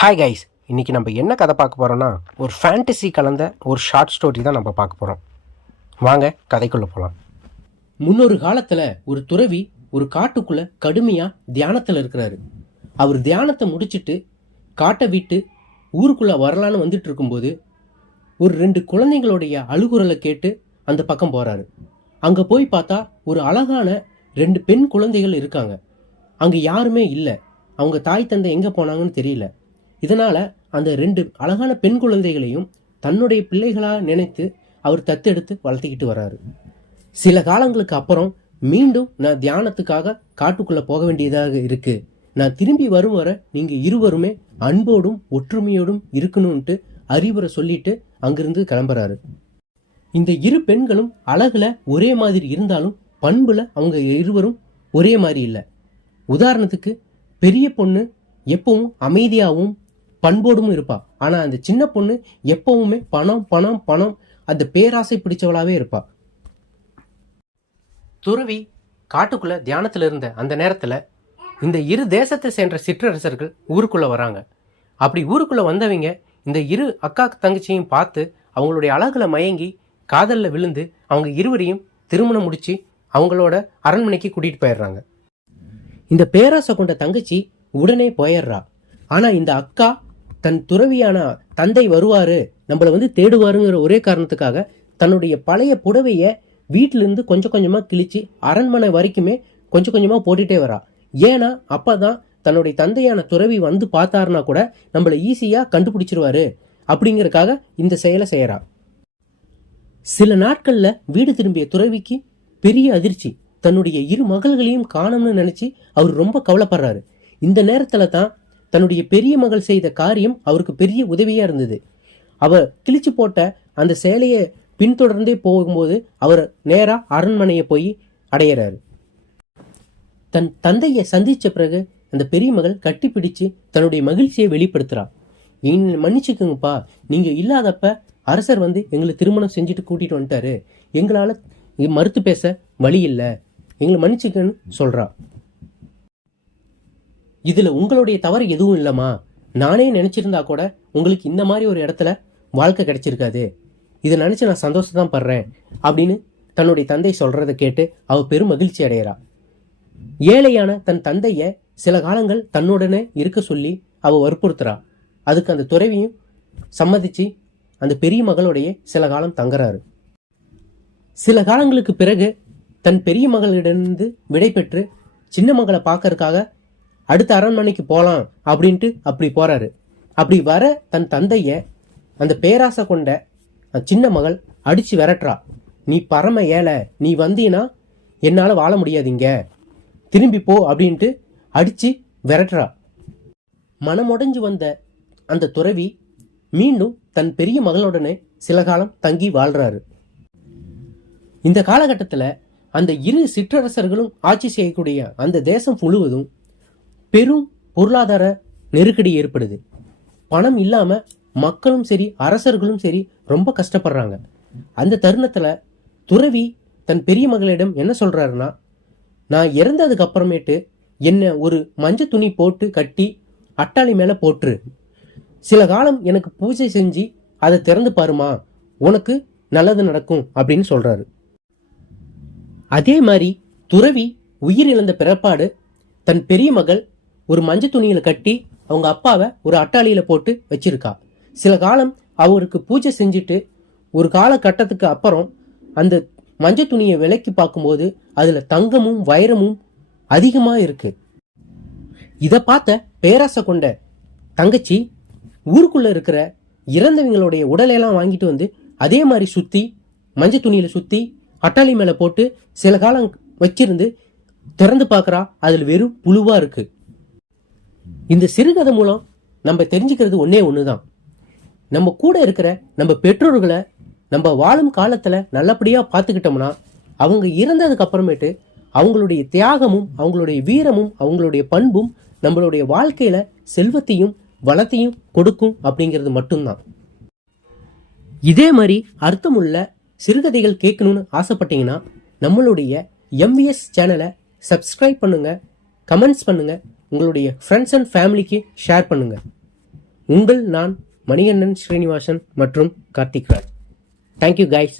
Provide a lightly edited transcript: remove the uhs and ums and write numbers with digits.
Hi guys, இன்றைக்கி நம்ம என்ன கதை பார்க்க போகிறோன்னா ஒரு ஃபேண்டசி கலந்த ஒரு ஷார்ட் ஸ்டோரி தான் நம்ம பார்க்க போகிறோம். வாங்க கதைக்குள்ளே போகலாம். முன்னொரு காலத்தில் ஒரு துறவி ஒரு காட்டுக்குள்ளே கடுமையாக தியானத்தில் இருக்கிறாரு. அவர் தியானத்தை முடிச்சுட்டு காட்டை விட்டு ஊருக்குள்ளே வரலான்னு வந்துட்டு இருக்கும்போது ஒரு 2 குழந்தைங்களுடைய அழுகுரலை கேட்டு அந்த பக்கம் போகிறாரு. அங்கே போய் பார்த்தா ஒரு அழகான 2 பெண் குழந்தைகள் இருக்காங்க. அங்கே யாருமே இல்லை. அவங்க தாய் தந்தை எங்கே போனாங்கன்னு தெரியல. இதனால் அந்த 2 அழகான பெண் குழந்தைகளையும் தன்னுடைய பிள்ளைகளாக நினைத்து அவர் தத்தெடுத்து வளர்த்திக்கிட்டு வர்றாரு. சில காலங்களுக்கு அப்புறம் மீண்டும் நான் தியானத்துக்காக காட்டுக்குள்ளே போக வேண்டியதாக இருக்கு. நான் திரும்பி வரும் வரை நீங்கள் இருவருமே அன்போடும் ஒற்றுமையோடும் இருக்கணும்ன்ட்டு அறிவுரை சொல்லிட்டு அங்கிருந்து கிளம்புறாரு. இந்த 2 பெண்களும் அழகுல ஒரே மாதிரி இருந்தாலும் பண்புல அவங்க இருவரும் ஒரே மாதிரி இல்லை. உதாரணத்துக்கு பெரிய பொண்ணு எப்பவும் அமைதியாகவும் பண்போடும் இருப்பா. ஆனா அந்த சின்ன பொண்ணு எப்பவுமே பணம் பணம் பணம் அந்த பேராசை பிடிச்சவளாவே இருப்பா. துறவி காட்டுக்குள்ள தியானத்துல இருந்த அந்த நேரத்துல இந்த 2 தேசத்தை சேர்ந்த சிற்றரசர்கள் ஊருக்குள்ள வராங்க. அப்படி ஊருக்குள்ள வந்தவங்க இந்த 2 அக்கா தங்கச்சியும் பார்த்து அவங்களுடைய அழகுல மயங்கி காதல்ல விழுந்து அவங்க இருவரையும் திருமணம் முடிச்சு அவங்களோட அரண்மனைக்கு கூட்டிட்டு போயிடுறாங்க. இந்த பேராசை கொண்ட தங்கச்சி உடனே போயிடுறா. ஆனா இந்த அக்கா தன் துறவியான தந்தை வருவாரு, நம்மளை தேடுவாருங்கிற ஒரே காரணத்துக்காக தன்னுடைய பழைய புடவைய வீட்டிலிருந்து கொஞ்சம் கொஞ்சமா கிழிச்சு அரண்மனை வரைக்குமே கொஞ்சம் கொஞ்சமா போட்டுட்டே வரா. ஏன்னா அப்பதான் தன்னுடைய தந்தையான துறவி வந்து பார்த்தாருனா கூட நம்மளை ஈஸியா கண்டுபிடிச்சிருவாரு அப்படிங்கறக்காக இந்த செயலை செய்யறா. சில நாட்கள்ல வீடு திரும்பிய துறவிக்கு பெரிய அதிர்ச்சி. தன்னுடைய 2 மகள்களையும் காணும்னு நினைச்சு அவர் ரொம்ப கவலைப்படுறாரு. இந்த நேரத்துல தான் தன்னுடைய பெரிய மகள் செய்த காரியம் அவருக்கு பெரிய உதவியா இருந்தது. அவர் கிழிச்சு போட்ட அந்த சேலையை பின்தொடர்ந்தே போகும்போது அவர் நேரா அரண்மனையை போய் அடையிறாரு. தன் தந்தையை சந்திச்ச பிறகு அந்த பெரிய மகள் கட்டி பிடிச்சு தன்னுடைய மகிழ்ச்சியை வெளிப்படுத்துறா. மன்னிச்சுக்குங்கப்பா, நீங்க இல்லாதப்ப அரசர் எங்களை திருமணம் செஞ்சுட்டு கூட்டிட்டு வந்துட்டாரு. எங்களால மறுத்து பேச வழி இல்லை, எங்களை மன்னிச்சுக்கன்னு சொல்றா. இதுல உங்களுடைய தவறு எதுவும் இல்லம்மா. நானே நினைச்சிருந்தா கூட உங்களுக்கு இந்த மாதிரி ஒரு இடத்துல வாழ்க்கை கிடைச்சிருக்காது. இதை நினைச்சு நான் சந்தோஷம் படுறேன் அப்படின்னு தன்னுடைய தந்தை சொல்றதை கேட்டு அவ பெரும் மகிழ்ச்சி அடைகிறா. ஏழையான தன் தந்தைய சில காலங்கள் தன்னுடனே இருக்க சொல்லி அவ வற்புறுத்துறா. அதுக்கு அந்த துறவியும் சம்மதிச்சு அந்த பெரிய மகளுடைய சில காலம் தங்குறாரு. சில காலங்களுக்கு பிறகு தன் பெரிய மகளிடமிருந்து விடை பெற்று சின்ன மகளை பார்க்கறதுக்காக அடுத்த அரண்மனைக்கு போகலாம் அப்படின்ட்டு அப்படி போறாரு. அப்படி வர தன் தந்தைய அந்த பேராசை கொண்ட சின்ன மகள் அடிச்சு விரட்டுறா. நீ பரம ஏழை, நீ வந்தீனா என்னால வாழ முடியாதீங்க, திரும்பி போ அப்படின்ட்டு அடிச்சு விரட்டுறா. மனமுடைஞ்சு வந்த அந்த துறவி மீண்டும் தன் பெரிய மகளுடனே சில காலம் தங்கி வாழ்றாரு. இந்த காலகட்டத்தில் அந்த 2 சிற்றரசர்களும் ஆட்சி செய்யக்கூடிய அந்த தேசம் முழுவதும் பெரும் பொருளாதார நெருக்கடி ஏற்படுது. பணம் இல்லாம மக்களும் சரி அரசர்களும் சரி ரொம்ப கஷ்டப்படுறாங்க. அந்த தருணத்துல துறவி தன் பெரிய மகளிடம் என்ன சொல்றாருன்னா, நான் இறந்ததுக்கு அப்புறமேட்டு என்ன ஒரு மஞ்சள் துணி போட்டு கட்டி அட்டாளி மேல போட்டுரு, சில காலம் எனக்கு பூஜை செஞ்சு அதை திறந்து பாருமா, உனக்கு நல்லது நடக்கும் அப்படின்னு சொல்றாரு. அதே மாதிரி துறவி உயிரிழந்த பிறப்பாடு தன் பெரிய மகள் ஒரு மஞ்சள் துணியில கட்டி அவங்க அப்பாவை ஒரு அட்டாளியில போட்டு வச்சிருக்கா. சில காலம் அவருக்கு பூஜை செஞ்சுட்டு ஒரு காலகட்டத்துக்கு அப்புறம் அந்த மஞ்சள் துணியை விலைக்கு பார்க்கும்போது அதுல தங்கமும் வைரமும் அதிகமா இருக்கு. இதை பார்த்த பேராசை கொண்ட தங்கச்சி ஊருக்குள்ள இருக்கிற இறந்தவங்களுடைய உடலையெல்லாம் வாங்கிட்டு அதே மாதிரி சுத்தி மஞ்சள் துணியில சுத்தி அட்டாளி மேல போட்டு சில காலம் வச்சிருந்து திறந்து பார்க்கறா. அதுல வெறும் புழுவா இருக்கு. இந்த சிறுகதை மூலம் நம்ம தெரிஞ்சுக்கிறது ஒண்ணுதான். நம்ம கூட இருக்கிற நம்ம பெற்றோர்களை நம்ம வாழும் காலத்துல நல்லபடியா பார்த்துக்கிட்டோம்னா அவங்க இறந்ததுக்கு அப்புறமேட்டு அவங்களுடைய தியாகமும் அவங்களுடைய வீரமும் அவங்களுடைய பண்பும் நம்மளுடைய வாழ்க்கையில செல்வத்தையும் வளத்தையும் கொடுக்கும் அப்படிங்கிறது மட்டும்தான். இதே மாதிரி அர்த்தமுள்ள சிறுகதைகள் கேட்கணும்னு ஆசைப்பட்டீங்கன்னா நம்மளுடைய MVS சேனலை சப்ஸ்கிரைப் பண்ணுங்க, கமெண்ட்ஸ் பண்ணுங்க, உங்களுடைய ஃப்ரெண்ட்ஸ் அண்ட் ஃபேமிலிக்கு ஷேர் பண்ணுங்க. உங்கள் நான் மணிகண்டன் ஸ்ரீனிவாசன் மற்றும் கார்த்திக் ராஜ். Thank you guys.